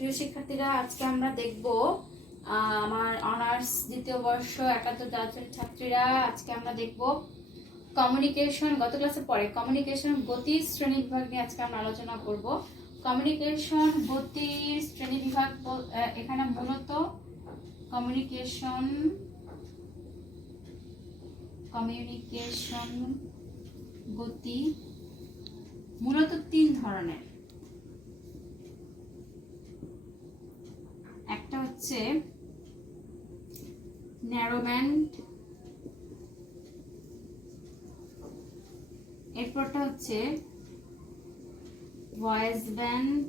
প্রিয় শিক্ষার্থীরা, আজকে আমরা দেখব আমার অনার্স দ্বিতীয় বর্ষ একাদশ দ্বাদশ ছাত্রীরা আজকে আমরা দেখব কমিউনিকেশন। গত ক্লাসে পরে কমিউনিকেশন গতির শ্রেণী বিভাগ নিয়ে আজকে আমরা আলোচনা করব। কমিউনিকেশন গতির শ্রেণী বিভাগ এখানে মূলত কমিউনিকেশন গতি মূলত তিন ধরনের। একটা হচ্ছে ন্যারো ব্যান্ড, এরপরটা হচ্ছে ভয়েস ব্যান্ড,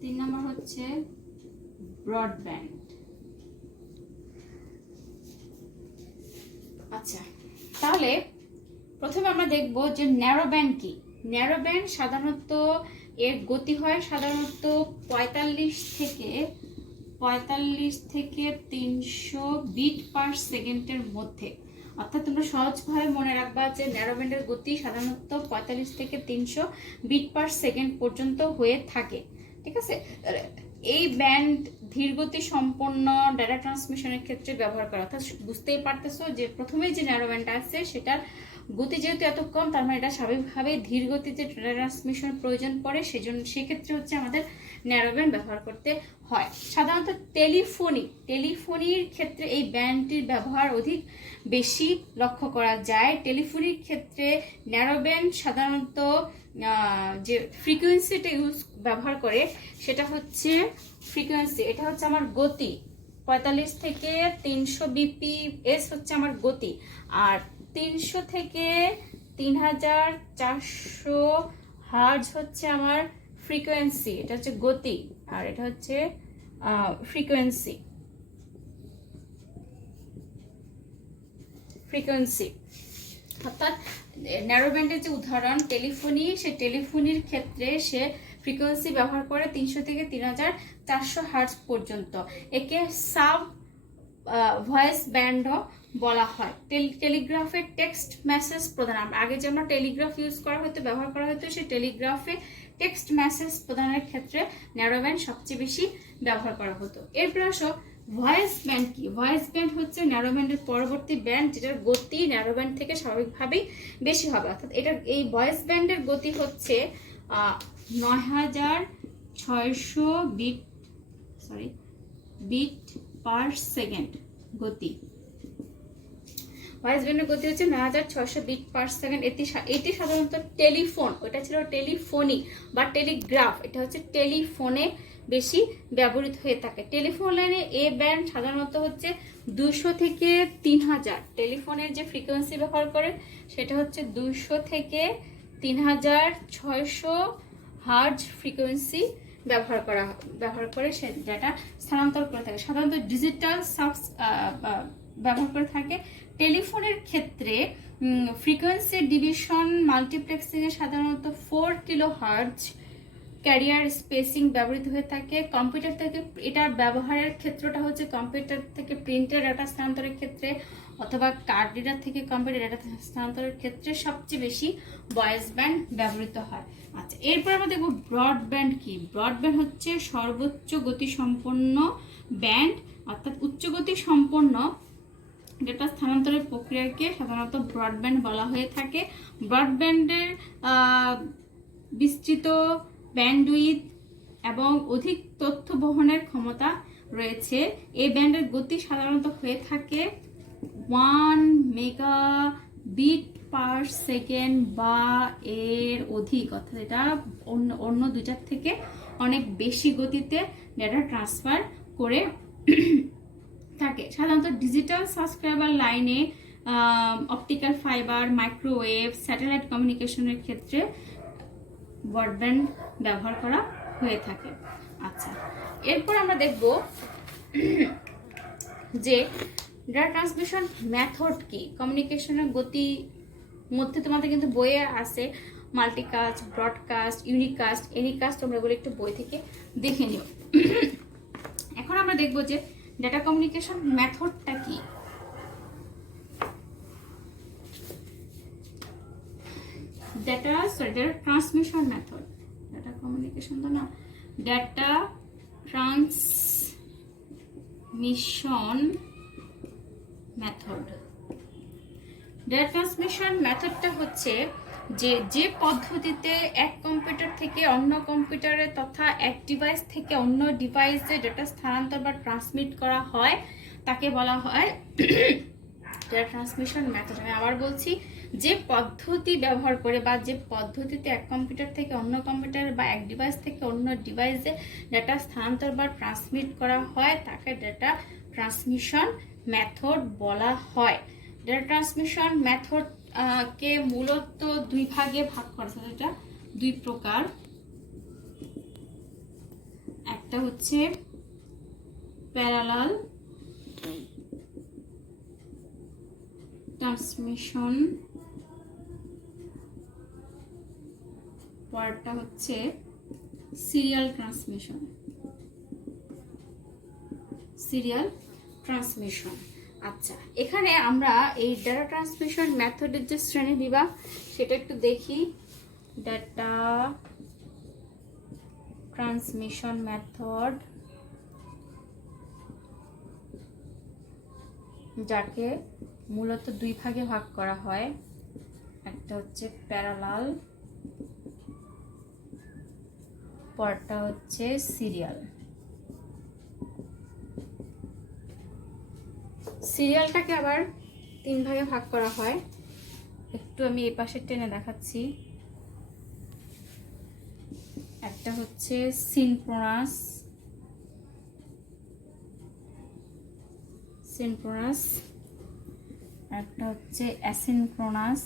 3 নম্বর হচ্ছে ব্রড ব্যান্ড। আচ্ছা, তাহলে প্রথমে আমরা দেখব যে ন্যারো ব্যান্ড কি। ন্যারো ব্যান্ড সাধারণত এর গতি হয় সাধারণত 45 থেকে 300 বিট পার সেকেন্ডের মধ্যে। অর্থাৎ তোমরা সহজভাবে মনে রাখবা যে ন্যারো ব্যান্ডের গতি সাধারণত 45 থেকে 300 বিট পার সেকেন্ড পর্যন্ত হয়ে থাকে। ঠিক আছে, এই ব্যান্ড ধীরগতি সম্পন্ন ডাটা ট্রান্সমিশনের ক্ষেত্রে ব্যবহার করা। অর্থাৎ বুঝতেই পারতেছো যে প্রথমে যে ন্যারো ব্যান্ডটা আছে সেটার গতি যেহেতু এত কম, তার মানে এটা স্বাভাবিকভাবে ধীর গতিতে ডাটা ট্রান্সমিশন প্রয়োজন পড়ে, সেজন্য সেক্ষেত্রে হচ্ছে আমাদের ন্যারো ব্যান্ড ব্যবহার করতে হয়। সাধারণত টেলিফোনির ক্ষেত্রে এই ব্যান্ডটির ব্যবহার অধিক বেশি লক্ষ্য করা যায়। টেলিফোনির ক্ষেত্রে ন্যারো ব্যান্ড সাধারণত যে ফ্রিকোয়েন্সিটা ব্যবহার করে সেটা হচ্ছে ফ্রিকোয়েন্সি, এটা হচ্ছে আমার গতি। 45 থেকে 300 বিপিএস হচ্ছে আমার গতি, আর 300 থেকে 3400 হার্জ হচ্ছে আমার ফ্রিকোয়েন্সি। এটা হচ্ছে গতি আর এটা হচ্ছে ফ্রিকোয়েন্সি। অর্থাৎ ন্যারো ব্যান্ডের যে উদাহরণ টেলিফোনি, সে টেলিফোনির ক্ষেত্রে সে ফ্রিকোয়েন্সি ব্যবহার করে 300 থেকে 3400 হার্জ পর্যন্ত। একে সাব ভয়েস ব্যান্ডও বলা হয়। টেলিগ্রাফে টেক্সট মেসেজ প্রদান, আগে যে আমরা টেলিগ্রাফ ব্যবহার করা হতো, সেই টেলিগ্রাফে টেক্সট মেসেজ প্রদানের ক্ষেত্রে ন্যারো ব্যান্ড সবচেয়ে বেশি ব্যবহার করা হতো। এরপর আসো ভয়েস ব্যান্ড কি। ভয়েস ব্যান্ড হচ্ছে ন্যারো ব্যান্ডের পরবর্তী ব্যান্ড, যেটার গতি ন্যারো ব্যান্ড থেকে স্বাভাবিকভাবেই বেশি হবে। অর্থাৎ এই ভয়েস ব্যান্ডের গতি হচ্ছে 9600 বিট পার সেকেন্ড গতি। ভয়েস ব্যান্ডের গতি হচ্ছে 9600 বিট পার সেকেন্ড। এটি সাধারণত টেলিফোন, ওটা ছিল টেলিফোনি বা টেলিগ্রাফ, এটা হচ্ছে টেলিফোনে বেশি ব্যবহৃত হয়ে থাকে। টেলিফোন লাইনে এ ব্যান্ড সাধারণত হচ্ছে 200 থেকে 3000। টেলিফোনের যে ফ্রিকোয়েন্সি ব্যবহার করে সেটা হচ্ছে 200 থেকে 3600 হার্জ ফ্রিকোয়েন্সি ব্যবহার করে সে ডাটা স্থানান্তর করে থাকে। সাধারণত ডিজিটাল ব্যবহার করে থাকে। টেলিফোনের ক্ষেত্রে ফ্রিকোয়েন্সি ডিভিশন মাল্টিপ্লেক্সিংয়ে সাধারণত 4 কিলোহার্জ ক্যারিয়ার স্পেসিং ব্যবহৃত হয়ে থাকে। কম্পিউটার থেকে এটার ব্যবহারের ক্ষেত্রটা হচ্ছে কম্পিউটার থেকে প্রিন্টের ডাটা স্থানান্তরের ক্ষেত্রে অথবা কার্ড রিডার থেকে কম্পিউটার ডাটা স্থানান্তরের ক্ষেত্রে সবচেয়ে বেশি ভয়েস ব্যান্ড ব্যবহৃত হয়। আচ্ছা, এরপর আমরা দেখব ব্রডব্যান্ড কি। ব্রডব্যান্ড হচ্ছে সর্বোচ্চ গতি সম্পন্ন ব্যান্ড, অর্থাৎ উচ্চ গতি সম্পন্ন ডেটা স্থানান্তরের প্রক্রিয়াকে সাধারণত ব্রডব্যান্ড বলা হয়ে থাকে। ব্রডব্যান্ডের বিস্তৃত ব্যান্ডউইথ এবং অধিক তথ্য বহনের ক্ষমতা রয়েছে। এই ব্যান্ডের গতি সাধারণত হয়ে থাকে 1 মেগাবিট পার সেকেন্ড বা এর অধিক, অর্থাৎ এটা অন্য দুইটার থেকে অনেক বেশি গতিতে ডেটা ট্রান্সফার করে থাকে। সাধারণত ডিজিটাল সাবস্ক্রাইবার লাইনে, অপটিক্যাল ফাইবার, মাইক্রোওয়েভ, স্যাটেলাইট কমিউনিকেশনের ক্ষেত্রে ব্রডব্যান্ড ব্যবহার করা হয়ে থাকে। আচ্ছা, এরপর আমরা দেখব যে ডাটা ট্রান্সমিশন মেথড কি। কমিউনিকেশনের গতি মধ্যে তোমাদের কিন্তু বইয়ে আছে মাল্টিকাস্ট, ব্রডকাস্ট, ইউনিকাস্ট, এনিকাস্ট, তোমরা এগুলো একটু বই থেকে দেখে নিও। এখন আমরা দেখব যে ডাটা কমিউনিকেশন মেথডটা কি। data transmission method, data communication তো না, data transmission method. Data transmission মেথডটা হচ্ছে যে পদ্ধতিতে এক কম্পিউটার থেকে অন্য কম্পিউটারে তথা এক ডিভাইস থেকে অন্য ডিভাইসে ডেটা স্থানান্তর বা ট্রান্সমিট করা হয় তাকে বলা হয় ডেটা ট্রান্সমিশন মেথড। আমি আবার বলছি, যে পদ্ধতি ব্যবহার করে বা যে পদ্ধতিতে এক কম্পিউটার থেকে অন্য কম্পিউটার বা এক ডিভাইস থেকে অন্য ডিভাইসে ডেটা স্থানান্তর বা ট্রান্সমিট করা হয় তাকে ডেটা ট্রান্সমিশন মেথড বলা হয়। ডেটা ট্রান্সমিশন মেথড কে মূলত দুই ভাগে ভাগ করা হয়। এটা দুই প্রকার, একটা হচ্ছে প্যারালাল ট্রান্সমিশন, পরেরটা হচ্ছে সিরিয়াল ট্রান্সমিশন। আচ্ছা, এখানে আমরা এই ডেটা ট্রান্সমিশন মেথডের যে শ্রেণী বিভাগ সেটা একটু দেখি। ডেটা ট্রান্সমিশন মেথড, যাকে মূলত দুই ভাগে ভাগ করা হয়, একটা হচ্ছে প্যারালাল, পরটা হচ্ছে সিরিয়াল। সিরিয়ালটাকে আবার তিন ভাগে ভাগ করা হয়, একটু আমি এই পাশে টেনে দেখাচ্ছি। একটা হচ্ছে সিনক্রোনাস, একটা হচ্ছে অ্যাসিনক্রোনাস,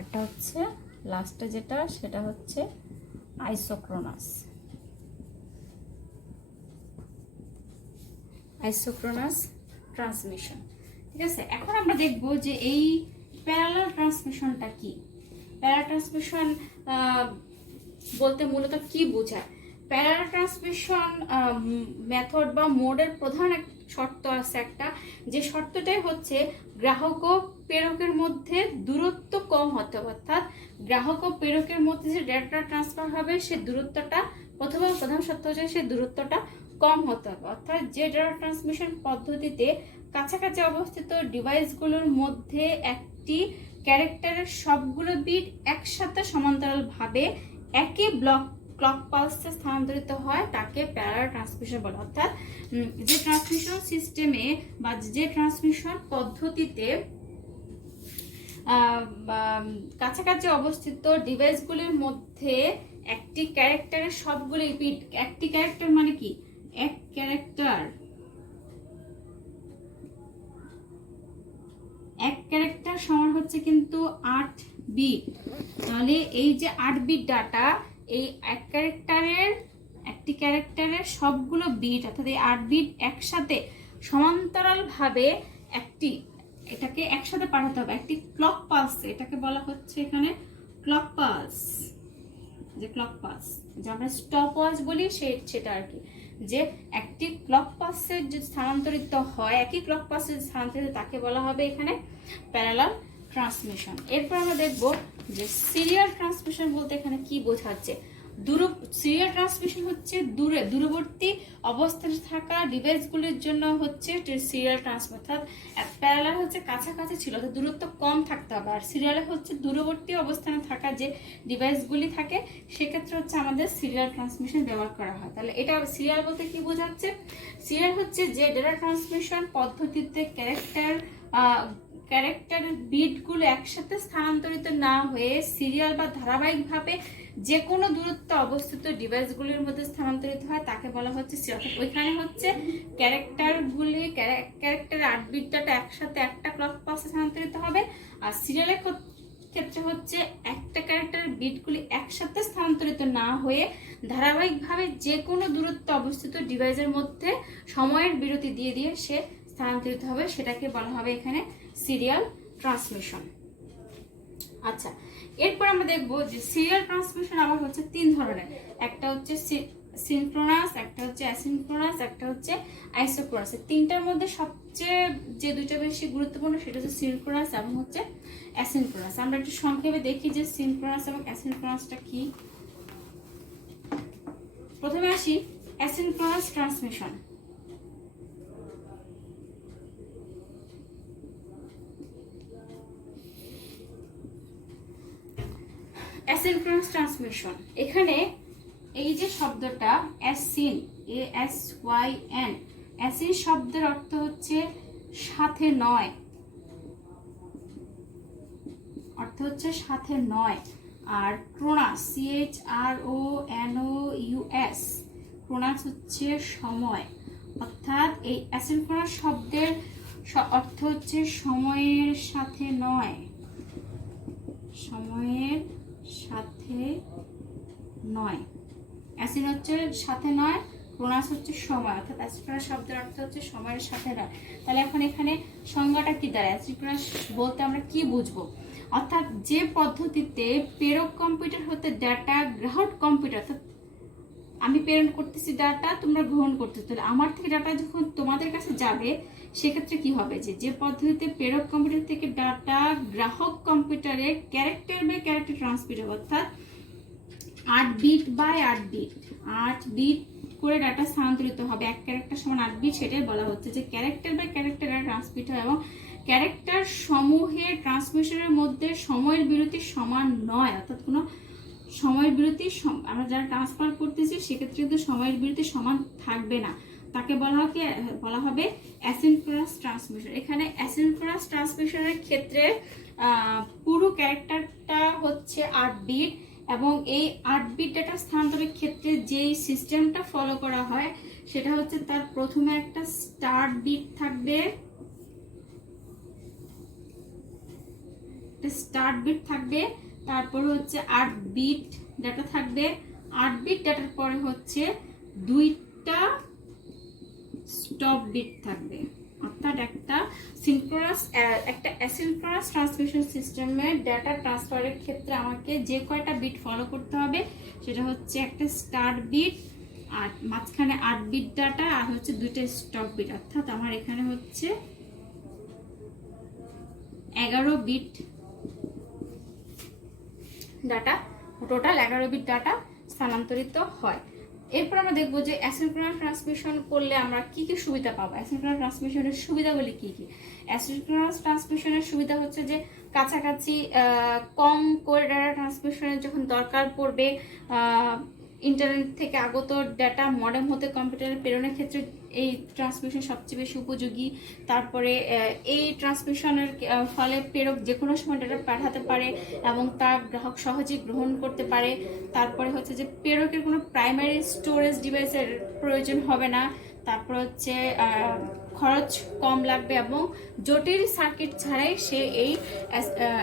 একটা হচ্ছে লাস্টে যেটা সেটা হচ্ছে আইসোক্রোনাস। ট্রান্সমিশন, ঠিক আছে। এখন আমরা দেখব যে এই প্যারালাল ট্রান্সমিশনটা কি। প্যারালাল ট্রান্সমিশন বলতে মূলত কি বোঝায়? প্যারালাল ট্রান্সমিশন মেথড বা মোডের প্রধান এক শর্ত আছে একটা, যে শর্তটাই হচ্ছে গ্রাহক ও প্রেরকের মধ্যে দূরত্ব কম হতে হবে। অর্থাৎ গ্রাহক ও প্রেরকের মধ্যে যে ডেটা ট্রান্সফার হবে সে দূরত্বটা, প্রধান শর্ত হচ্ছে সে দূরত্বটা কম হতে হবে। অর্থাৎ যে ডেটা ট্রান্সমিশন পদ্ধতিতে কাছাকাছি অবস্থিত ডিভাইসগুলোর মধ্যে একটি ক্যারেক্টারের সবগুলো বিট একসাথে সমান্তরালভাবে একই ক্লক পালসে স্থানান্তরিত হয় তাকে প্যারালাল ট্রান্সমিশন বলে। অর্থাৎ যে ট্রান্সমিশন সিস্টেমে বা যে ট্রান্সমিশন পদ্ধতিতে কাছাকাছি অবস্থিত ডিভাইসগুলির মধ্যে একটি ক্যারেক্টারের সবগুলি বিট, একটি ক্যারেক্টার মানে কি, এক ক্যারেক্টার সমান হচ্ছে কিন্তু 8 বিট। তাহলে এই যে 8 বিট ডাটা, এই একটি ক্যারেক্টারের সবগুলো বিট অর্থাৎ এই 8 বিট একসাথে সমান্তরালভাবে এটাকে একসাথে পাঠাতে হবে একটি ক্লক পালস। এটাকে বলা হচ্ছে এখানে ক্লক পালস, যে ক্লক পালস, যে আমরা স্টপ ওয়াচ বলি সেটা আর কি। যে একটি ক্লক পালসে যে স্থানান্তরিত হয়, একই ক্লক পালসে স্থানান্তরিত তাকে বলা হবে এখানে প্যারালাল ট্রান্সমিশন। এরপর আমরা দেখব যে সিরিয়াল ট্রান্সমিশন বলতে এখানে কি বোঝাচ্ছে। সিরিয়াল ট্রান্সমিশন হচ্ছে দূরবর্তী অবস্থানে থাকা ডিভাইসগুলির জন্য হচ্ছে সিরিয়াল ট্রান্সমিশন। অর্থাৎ প্যারালাল হচ্ছে কাছাকাছি ছিল, অর্থাৎ দূরত্ব কম থাকতে হবে, আর সিরিয়ালে হচ্ছে দূরবর্তী অবস্থানে থাকা যে ডিভাইসগুলি থাকে সেক্ষেত্রে হচ্ছে আমাদের সিরিয়াল ট্রান্সমিশন ব্যবহার করা হয়। তাহলে এটা সিরিয়াল বলতে কি বোঝাচ্ছে? সিরিয়াল হচ্ছে যে ডেটা ট্রান্সমিশন পদ্ধতিতে ক্যারেক্টার বিটগুলো একসাথে স্থানান্তরিত না হয়ে সিরিয়াল বা ধারাবাহিকভাবে যে কোনো দূরত্বে অবস্থিত ডিভাইসগুলির মধ্যে স্থানান্তরিত হয় তাকে বলা হচ্ছে সিরিয়াল। ওইখানে হচ্ছে ক্যারেক্টারের 8 বিট ডাটা একসাথে একটা ক্লক পালসে স্থানান্তরিত হবে, আর সিরিয়ালের ক্ষেত্রে হচ্ছে একটা ক্যারেক্টারের বিটগুলি একসাথে স্থানান্তরিত না হয়ে ধারাবাহিকভাবে যে কোনো দূরত্বে অবস্থিত ডিভাইসের মধ্যে সময়ের বিরতি দিয়ে সে স্থানান্তরিত হবে, সেটাকে বলা হবে এখানে সিরিয়াল ট্রান্সমিশন। আচ্ছা, এরপর আমরা দেখবো যে সিরিয়াল ট্রান্সমিশন আবার হচ্ছে তিন ধরনের। একটা হচ্ছে সিনক্রোনাস, একটা হচ্ছে অ্যাসিনক্রোনাস, একটা হচ্ছে আইসোক্রোনাস। তিনটার মধ্যে সবচেয়ে যে দুইটা বেশি গুরুত্বপূর্ণ সেটা হচ্ছে সিনক্রোনাস এবং হচ্ছে অ্যাসিনক্রোনাস। আমরা একটু সংক্ষেপে দেখি যে সিনক্রোনাস এবং অ্যাসিনক্রোনাসটা কি। প্রথমে আসি অ্যাসিনক্রোনাস ট্রান্সমিশন। অ্যাসিনক্রোনাস ট্রান্সমিশন, এখানে এই যে শব্দটা অ্যাসিন, ASYN, অ্যাসিন শব্দের অর্থ হচ্ছে সাথে নয়, অর্থ হচ্ছে সাথে নয়। আর ক্রোনাস, CHRONOUS, ক্রোনাস হচ্ছে সময়। অর্থাৎ এই অ্যাসিনক্রোনাস শব্দের অর্থ হচ্ছে সময়ের সাথে নয়, সময়ের সাথে নয়। অ্যাসিন হচ্ছে সাথে নয়, ক্রোনাস হচ্ছে সময়, অর্থাৎ অ্যাসিনক্রোনাস শব্দের অর্থ হচ্ছে সময়ের সাথে নয়। তাহলে এখন এখানে সংজ্ঞাটা কি দাঁড়ায়? অ্যাসিনক্রোনাস বলতে আমরা কি বুঝবো? অর্থাৎ যে পদ্ধতিতে প্রেরক কম্পিউটার হতে ডাটা গ্রাহক কম্পিউটার, অর্থাৎ আমি প্রেরণ করতেছি ডাটা, তোমরা গ্রহণ করতেছো, তাহলে আমার থেকে ডাটা যখন তোমাদের কাছে যাবে সেক্ষেত্রে কি হবে? যে পদ্ধতিতে প্রেরক কম্পিউটার থেকে ডাটা গ্রাহক কম্পিউটারে ক্যারেক্টার বাই ক্যারেক্টার ট্রান্সমিট, অর্থাৎ 8 বিট বাই 8 বিট, 8 বিট করে ডাটা স্থানান্তরিত হবে। এক ক্যারেক্টার সমান 8 বিট, সেটাই বলা হচ্ছে যে ক্যারেক্টার বাই ক্যারেক্টার ট্রান্সমিট হয়। এবং ক্যারেক্টার সমূহের ট্রান্সমিশনের মধ্যে সময়ের বিরতি সমান নয়, অর্থাৎ কোনো সময়ের বিরতি আমরা যারা ট্রান্সফার করতেছি সেক্ষেত্রে কিন্তু সময়ের বিরতি সমান থাকবে না, তাকে বলা হবে অ্যাসিনক্রোনাস ট্রান্সমিশন। এখানে অ্যাসিনক্রোনাস ট্রান্সমিশনের ক্ষেত্রে পুরো ক্যারেক্টারটা হচ্ছে 8 বিট, এবং এই 8 বিট ডেটা স্থানান্তরের ক্ষেত্রে যেই সিস্টেমটা ফলো করা হয় সেটা হচ্ছে তার প্রথমে একটা স্টার্ট বিট থাকবে, তারপরে হচ্ছে 8 বিট ডাটা থাকবে, 8 বিট ডাটার পরে হচ্ছে 2টা স্টপ বিট থাকবে। অর্থাৎ একটা অ্যাসিনক্রোনাস ট্রান্সমিশন সিস্টেমের ডাটা ট্রান্সফারের ক্ষেত্রে আমাকে যে কয়টা বিট ফলো করতে হবে সেটা হচ্ছে একটা স্টার্ট বিট, আর মাঝখানে 8 বিট ডাটা, আর হচ্ছে 2টা স্টপ বিট। অর্থাৎ আমার এখানে হচ্ছে 11 bit data, total 11 bit data স্থানান্তরিত হয়। এরপর আমরা দেখবো যে অ্যাসিনক্রোনাস ট্রান্সমিশন করলে আমরা কি কি সুবিধা পাবো। অ্যাসিনক্রোনাস ট্রান্সমিশনের সুবিধাগুলি কি কি? অ্যাসিনক্রোনাস ট্রান্সমিশনের সুবিধা হচ্ছে যে কাছাকাছি কম করে ডাটা ট্রান্সমিশনের যখন দরকার পড়বে, ইন্টারনেট থেকে আগত ডাটা মডেম হতে কম্পিউটারে প্রেরণের ক্ষেত্রে এই ট্রান্সমিশন সবচেয়ে বেশি উপযোগী। তারপরে এই ট্রান্সমিশনের ফলে প্রেরক যে কোনো সময় ডাটা পাঠাতে পারে এবং তা গ্রাহক সহজেই গ্রহণ করতে পারে। তারপরে হচ্ছে যে প্রেরকের কোনো প্রাইমারি স্টোরেজ ডিভাইসের প্রয়োজন হবে না। তারপর হচ্ছে খরচ কম লাগবে এবং জটিল সার্কিট ছাড়াই সে এই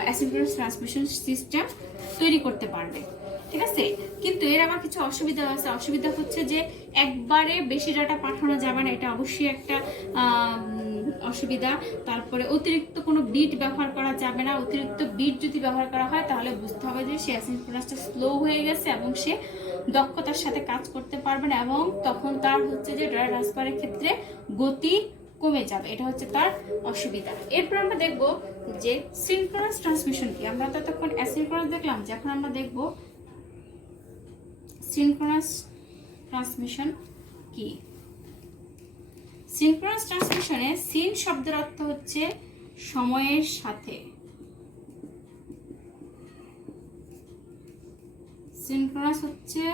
অ্যাসিনক্রোনাস ট্রান্সমিশন সিস্টেম তৈরি করতে পারবে। ঠিক আছে, কিন্তু এর আবার কিছু অসুবিধা আছে। অসুবিধা হচ্ছে যে একবারে বেশি ডাটা পাঠানো যাবে না, এটা অবশ্যই একটা অসুবিধা। তারপরে অতিরিক্ত কোনো বিট ব্যবহার করা যাবে না। অতিরিক্ত বিট যদি ব্যবহার করা হয় তাহলে বুঝতে হবে যে সে অ্যাসিনক্রোনাসটা স্লো হয়ে গেছে এবং সে দক্ষতার সাথে কাজ করতে পারবে না, এবং তখন তার হচ্ছে যে ডাটা ট্রান্সফারের ক্ষেত্রে গতি কমে যাবে, এটা হচ্ছে তার অসুবিধা। এরপর আমরা দেখব যে সিনক্রোনাস ট্রান্সমিশন কি। আমরা তো তখন অ্যাসিনক্রোনাস দেখলাম, যে এখন আমরা দেখব সিনক্রোনাস ট্রান্সমিশন কি। সিনক্রোনাস ট্রান্সমিশনে সিন শব্দের অর্থ হচ্ছে সময়ের সাথে, সিনক্রোনাস হচ্ছে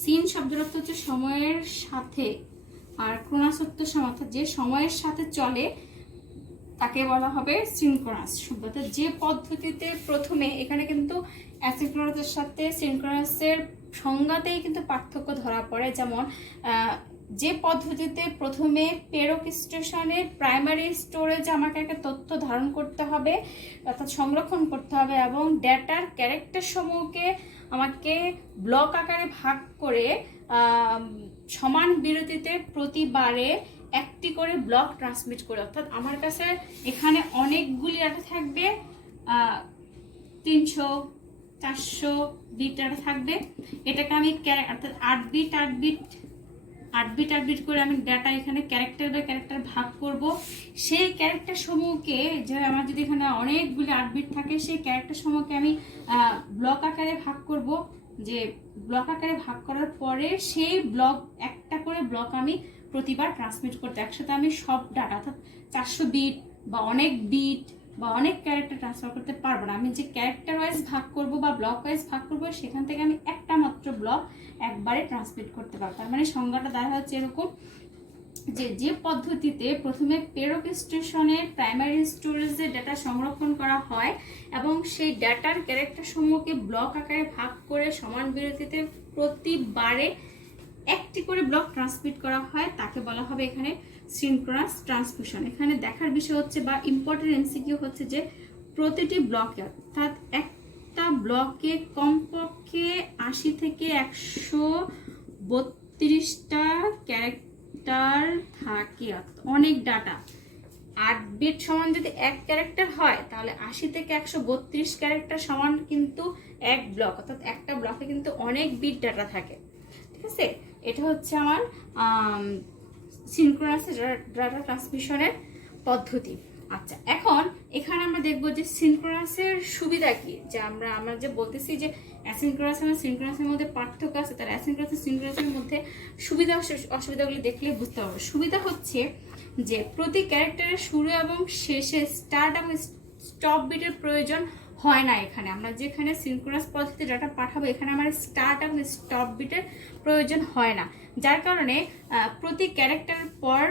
সিন শব্দের অর্থ হচ্ছে সময়ের সাথে, আর ক্রোনাস হচ্ছে সময়, অর্থাৎ যে সময়ের সাথে চলে তাকে বলা হবে সিনক্রোনাস শব্দ। অর্থাৎ যে পদ্ধতিতে প্রথমে, এখানে কিন্তু অ্যাসিনক্রোনাসের সাথে সিনক্রোনাসের সংজ্ঞাতেই কিন্তু পার্থক্য ধরা পড়ে। যেমন যে পদ্ধতিতে প্রথমে প্রেরক স্টেশনের প্রাইমারি স্টোরেজে আমাকে একটা তথ্য ধারণ করতে হবে, অর্থাৎ সংরক্ষণ করতে হবে, এবং ডেটার ক্যারেক্টার সমূহকে আমাকে ব্লক আকারে ভাগ করে সমান বিরতিতে প্রতিবারে একটি করে ব্লক ট্রান্সমিট করে। অর্থাৎ আমার কাছে এখানে অনেকগুলি ডাটা থাকবে, 300, 400 বিট ডাটা থাকবে। এটাকে আমি অর্থাৎ 8 বিট করে আমি ডাটা এখানে ক্যারেক্টার বাই ক্যারেক্টার ভাগ করব। সেই ক্যারেক্টার সমূহকে, যে আমার যদি এখানে অনেকগুলি 8 বিট থাকে, সেই ক্যারেক্টার সমূহকে আমি ব্লক আকারে ভাগ করব। যে ব্লক আকারে ভাগ করার পরে সেই ব্লক একটা করে ব্লক আমি প্রতিবার ট্রান্সমিট করতে, একসাথে আমি সব ডাটা অর্থাৎ 400 বিট বা অনেক বিট বা অনেক ক্যারেক্টার ট্রান্সফার করতে পারবো না। আমি যে ক্যারেক্টার ওয়াইজ ভাগ করব বা ব্লক ওয়াইজ ভাগ করব, সেখান থেকে আমি একটা মাত্র ব্লক একবারে ট্রান্সমিট করতে পারবো। তার মানে সংজ্ঞাটা দেখা হচ্ছে এরকম যে পদ্ধতিতে প্রথমে প্রেরক স্টেশনে প্রাইমারি স্টোরেজে ডাটা সংরক্ষণ করা হয় এবং সেই ডাটার ক্যারেক্টার সমূহকে ব্লক আকারে ভাগ করে সমান বিরতিতে প্রতিবারে একটি করে ব্লক ট্রান্সমিট করা হয়, তাকে বলা হবে এখানে সিনক্রোনাস ট্রান্সমিশন। এখানে দেখার বিষয় হচ্ছে বা ইম্পর্টেন্ট এমসিকিউ হচ্ছে যে প্রতিটি ব্লকে অর্থাৎ একটা ব্লকে কমপক্ষে 80 থেকে 132টা ক্যারেক্টার থাকে, অনেক ডাটা। 8 বিট সমান যদি এক ক্যারেক্টার হয়, তাহলে 80 থেকে 132 ক্যারেক্টার সমান কিন্তু এক ব্লক, অর্থাৎ একটা ব্লকে কিন্তু অনেক বিট ডাটা থাকে। ঠিক আছে, এটা হচ্ছে আমার সিনক্রোনাস ডাটা ট্রান্সমিশনের পদ্ধতি। আচ্ছা, এখন এখানে আমরা দেখবো যে সিনক্রোনাসের সুবিধা কি। যে আমরা যে বলতেছি যে অ্যাসিনক্রোনাস এবং সিনক্রোনাসের মধ্যে পার্থক্য আছে, তার অ্যাসিনক্রোনাস এবং সিনক্রোনাসের মধ্যে সুবিধা অসুবিধাগুলি দেখলে বুঝতে পারবো। সুবিধা হচ্ছে যে প্রতি ক্যারেক্টারের শুরু এবং শেষে স্টার্ট এবং স্টপ বিটের প্রয়োজন হয় না। এখানে আমরা যেখানে সিনক্রোনাস পদ্ধতিতে ডাটা পাঠাবো, এখানে আমার স্টার্ট এবং স্টপ বিটের প্রয়োজন হয় না, যার কারণে প্রতি ক্যারেক্টারের পর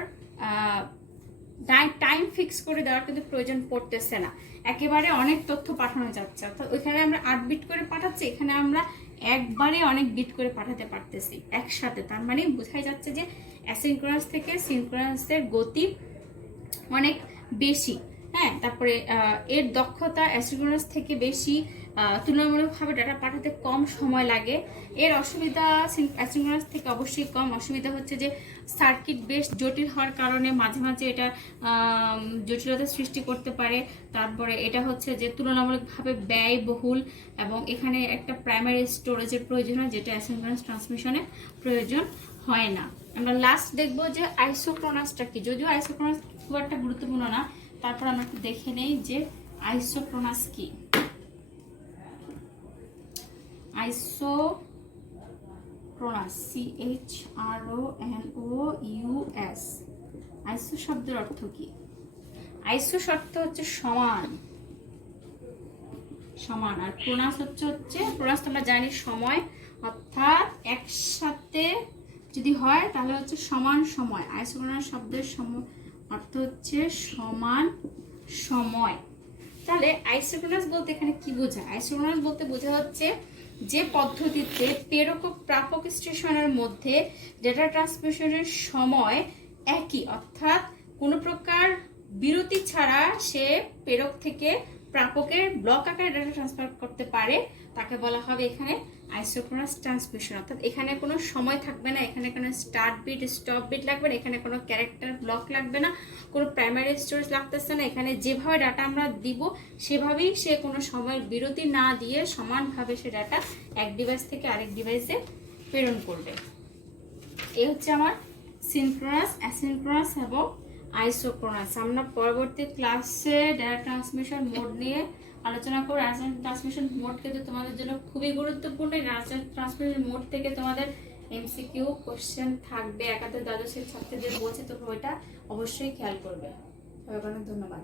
টাইম ফিক্স করে দেওয়ার কিন্তু প্রয়োজন পড়তেছে না, একেবারে অনেক তথ্য পাঠানো যাচ্ছে। অর্থাৎ ওইখানে আমরা 8 বিট করে পাঠাচ্ছি, এখানে আমরা একবারে অনেক বিট করে পাঠাতে পারতেছি একসাথে। তার মানে বোঝাই যাচ্ছে যে অ্যাসিনক্রোনাস থেকে সিনক্রোনাসের গতি অনেক বেশি। হ্যাঁ, তারপরে এর দক্ষতা অ্যাসিনক্রোনাস থেকে বেশি, তুলনামূলকভাবে ডাটা পাঠাতে কম সময় লাগে। এর অসুবিধা অ্যাসিনক্রোনাস থেকে অবশ্যই কম। অসুবিধা হচ্ছে যে সার্কিট বেশ জটিল হওয়ার কারণে মাঝে মাঝে এটা জটিলতার সৃষ্টি করতে পারে। তারপরে এটা হচ্ছে যে তুলনামূলকভাবে ব্যয়বহুল এবং এখানে একটা প্রাইমারি স্টোরেজের প্রয়োজন হয়, যেটা অ্যাসিনক্রোনাস ট্রান্সমিশনে প্রয়োজন হয় না। আমরা লাস্ট দেখবো যে আইসোক্রোনাসটা কি। যদিও আইসোক্রোনাস খুব একটা গুরুত্বপূর্ণ না, তারপর আমরা একটু দেখে নেই যে আইসোক্রোনাস কি। Isochronous, CHRONOUS। আইসো শব্দের অর্থ কি? আইসো শব্দ হচ্ছে সমান, সমান। আর ক্রোনাস হচ্ছে ক্রোনাস আমরা জানি সময়, অর্থাৎ একসাথে যদি হয় তাহলে হচ্ছে সমান সময়। আইসোক্রোনাস শব্দের অর্থ হচ্ছে সমান সময়। তাহলে আইসোক্রোনাস বলতে এখানে কি বোঝায়? আইসোক্রোনাস বলতে বোঝা হচ্ছে যে পদ্ধতিতে প্রেরক ও প্রাপক স্টেশনের মধ্যে ডেটা ট্রান্সমিশনের সময় একই, অর্থাৎ কোনো প্রকার বিরতি ছাড়া সে প্রেরক থেকে প্রাপকের ব্লক আকারে ডেটা ট্রান্সফার করতে পারে, তাকে বলা হবে এখানে আইসোক্রোনাস ট্রান্সমিশন। অর্থাৎ এখানে কোনো সময় থাকবে না, এখানে কোনো স্টার্ট বিট স্টপ বিট লাগবে না, এখানে কোনো ক্যারেক্টার ব্লক লাগবে না, কোনো প্রাইমারি স্টোরেজ লাগতেছে না। এখানে যেভাবে ডাটা আমরা দিব সেভাবেই সে কোনো সময়ের বিরতি না দিয়ে সমানভাবে সে ডাটা এক ডিভাইস থেকে আরেক ডিভাইসে প্রেরণ করবে। এই হচ্ছে আমার সিনক্রোনাস, অ্যাসিনক্রোনাস এবং আইসোক্রোনাস। আমরা পরবর্তী ক্লাসে ডাটা ট্রান্সমিশন মোড নিয়ে আলোচনা করব। ডাটা ট্রান্সমিশন মোড কিন্তু তোমাদের জন্য খুবই গুরুত্বপূর্ণ। ডাটা ট্রান্সমিশন মোড থেকে তোমাদের এমসিকিউ কোশ্চেন থাকবে। একাদশ দ্বাদশের ছাত্রীদের বলছে, তোমরা ওইটা অবশ্যই খেয়াল করবে। সবাইকে অনেক ধন্যবাদ।